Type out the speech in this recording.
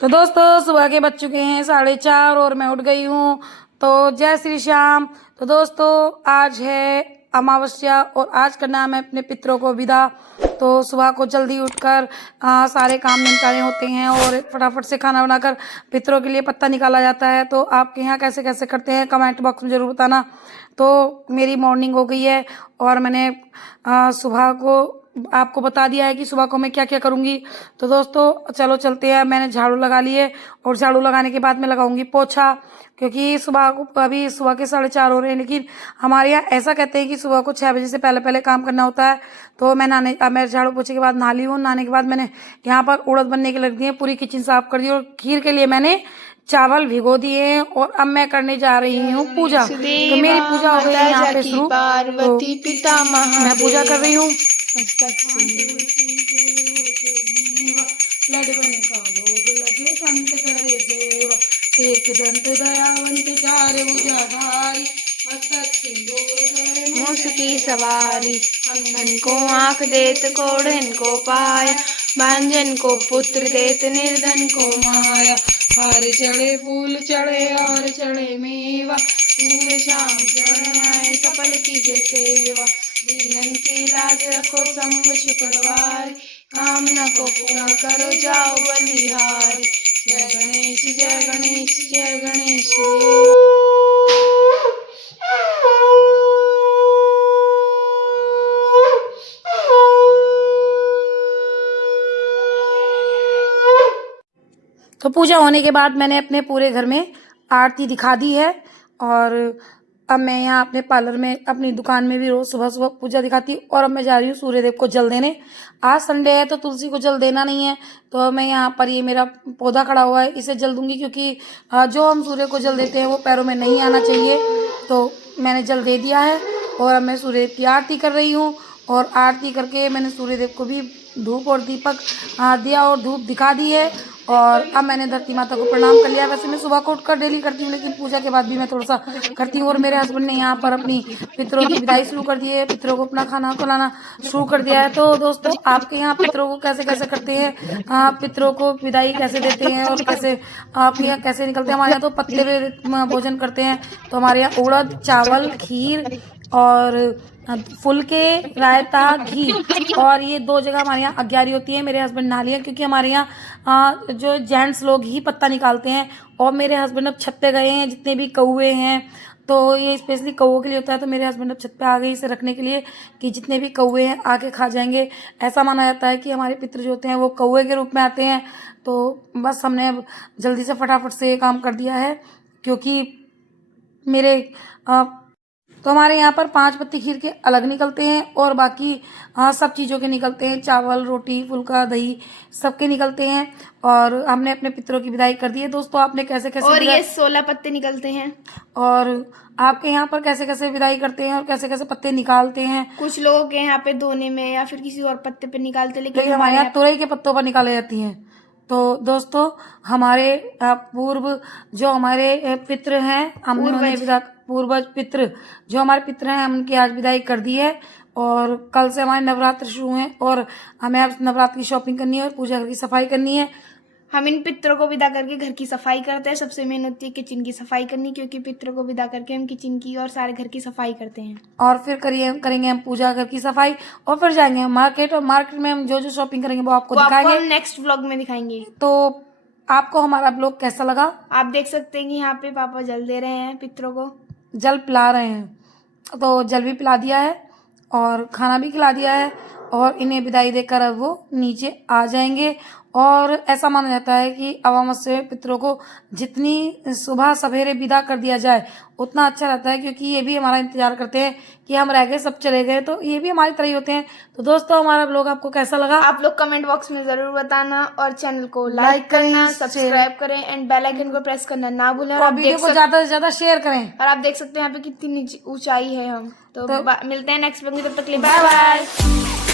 तो दोस्तों सुबह के बज चुके हैं 4:30 और मैं उठ गई हूँ। तो जय श्री श्याम। तो दोस्तों आज है अमावस्या और आज करना है मैं अपने पितरों को विदा। तो सुबह को जल्दी उठकर सारे काम निपटाने होते हैं और फटाफट से खाना बनाकर पितरों के लिए पत्ता निकाला जाता है। तो आपके यहाँ कैसे कैसे करते हैं कमेंट बॉक्स में ज़रूर बताना। तो मेरी मॉर्निंग हो गई है और मैंने सुबह को आपको बता दिया है कि सुबह को मैं क्या क्या करूँगी। तो दोस्तों चलो चलते हैं। मैंने झाड़ू लगा ली है और झाड़ू लगाने के बाद मैं लगाऊंगी पोछा, क्योंकि सुबह को अभी सुबह के 4:30 हो रहे हैं, लेकिन हमारे यहाँ ऐसा कहते हैं कि सुबह को 6 बजे से पहले पहले काम करना होता है। तो मैं झाड़ू पोछे के बाद नहा ली हूँ। नहाने के बाद मैंने यहाँ पर उड़द बनने के लग दी है, पूरी किचन साफ कर दी और खीर के लिए मैंने चावल भिगो दिए हैं और अब मैं करने जा रही हूँ पूजा। तो मेरी पूजा हो गई है यहाँ पे शुरू। तो मैं पूजा कर रही हूँ। एक दंत दयावंत चार भुजाधारी मुसकी सवारी अंगन को आँख देत कोढ़न को पाया, भांजन को पुत्र देत निर्धन को माया। हार चढ़े फूल चढ़े और चढ़े मेवा, पूरे शाम चढ़े आए सफल कीजिए सेवा। दीनन की लाज रखो शंभ शुक्रवार, कामना को पूरा करो जाओ बलिहारी। जय गणेश जय गणेश जय गणेश। तो पूजा होने के बाद मैंने अपने पूरे घर में आरती दिखा दी है और अब मैं यहाँ अपने पार्लर में अपनी दुकान में भी रोज सुबह सुबह पूजा दिखाती हूँ। और अब मैं जा रही हूँ सूर्यदेव को जल देने। आज संडे है तो तुलसी को जल देना नहीं है, तो मैं यहाँ पर ये मेरा पौधा खड़ा हुआ है इसे जल दूंगी, क्योंकि जो हम सूर्य को जल देते हैं वो पैरों में नहीं आना चाहिए। तो मैंने जल दे दिया है और अब मैं सूर्यदेव की आरती कर रही हूँ। और आरती करके मैंने सूर्यदेव को भी धूप और दीपक दिया और धूप दिखा दी है। और अब मैंने धरती माता को प्रणाम कर लिया। वैसे मैं सुबह को उठकर डेली करती हूँ, लेकिन पूजा के बाद भी मैं थोड़ा सा करती हूँ। और मेरे हस्बैंड ने यहाँ पर अपनी पितरों की विदाई शुरू कर दी है, पितरों को अपना खाना खिलाना शुरू कर दिया है। तो दोस्तों आपके यहाँ पितरों को कैसे कैसे करते हैं, पितरों को विदाई कैसे देते हैं और कैसे आपके यहाँ कैसे निकलते हैं। हमारे यहाँ तो पत्ते पे भोजन करते हैं। तो हमारे यहाँ उड़द चावल खीर और फुलके रायता घी, और ये 2 जगह हमारे यहाँ अग्यारी होती है। मेरे हस्बैंड नहा लिया, क्योंकि हमारे यहाँ जो जेंट्स लोग ही पत्ता निकालते हैं। और मेरे हस्बैंड अब छत पे गए हैं, जितने भी कौवे हैं तो ये स्पेशली कौवों के लिए होता है। तो मेरे हस्बैंड अब छत पे आ गए इसे रखने के लिए, कि जितने भी कौवे हैं आके खा जाएंगे। ऐसा माना जाता है कि हमारे पितृ जो होते हैं वो कौवे के रूप में आते हैं। तो बस हमने अब जल्दी से फटाफट से ये काम कर दिया है, क्योंकि मेरे तो हमारे यहाँ पर 5 पत्ती खीर के अलग निकलते हैं और बाकी सब चीज़ों के निकलते हैं, चावल रोटी फुल्का दही सबके निकलते हैं। और हमने अपने पितरों की विदाई कर दी है। दोस्तों आपने कैसे कैसे और ये 16 पत्ते निकलते हैं। और आपके यहाँ पर कैसे कैसे विदाई करते हैं और कैसे कैसे पत्ते निकालते हैं? कुछ लोगों के यहाँ पे धोने में या फिर किसी और पत्ते पे निकालते, लेकिन हमारे यहाँ तुरई के पत्तों पर निकाले जाती हैं। तो दोस्तों हमारे पूर्व जो हमारे पितृ हैं, हमने पूर्वज पितृ जो हमारे पितृ हैं, हम उनकी आज विदाई कर दी है। और कल से हमारे नवरात्र शुरू हैं और हमें अब नवरात्र की शॉपिंग करनी है और पूजा घर की सफाई करनी है। हम इन पितरों को विदा करके घर की सफाई करते हैं। सबसे मेन होती है किचन की सफाई करनी, क्योंकि पितरों को विदा करके हम किचन की और सारे घर की सफाई करते हैं। और फिर करेंगे हम पूजा घर की सफाई और फिर जाएंगे हम मार्केट। और मार्केट में हम जो जो शॉपिंग करेंगे वो आपको दिखाएंगे, हम नेक्स्ट व्लॉग में दिखाएंगे। तो आपको हमारा ब्लॉग कैसा लगा? आप देख सकते हैं कि यहाँ पे पापा जल दे रहे हैं पितरों को, जल पिला रहे हैं। तो जल भी पिला दिया है और खाना भी खिला दिया है और इन्हें विदाई देकर अब वो नीचे आ जाएंगे। और ऐसा माना जाता है कि अमावस्या में पितरों को जितनी सुबह सवेरे विदा कर दिया जाए उतना अच्छा रहता है, क्योंकि ये भी हमारा इंतजार करते हैं कि हम रह गए सब चले गए, तो ये भी हमारी तरह ही होते हैं। तो दोस्तों हमारा ब्लॉग आपको कैसा लगा आप लोग कमेंट बॉक्स में जरूर बताना और चैनल को लाइक करना, सब्सक्राइब करें एंड बेल आइकन को प्रेस करना ना भूलें। और वीडियो को ज्यादा से ज्यादा शेयर करें। और आप देख सकते हैं यहाँ पे कितनी ऊंचाई है हम। तो मिलते हैं नेक्स्ट ब्लॉग में, तब तक के लिए बाय बाय।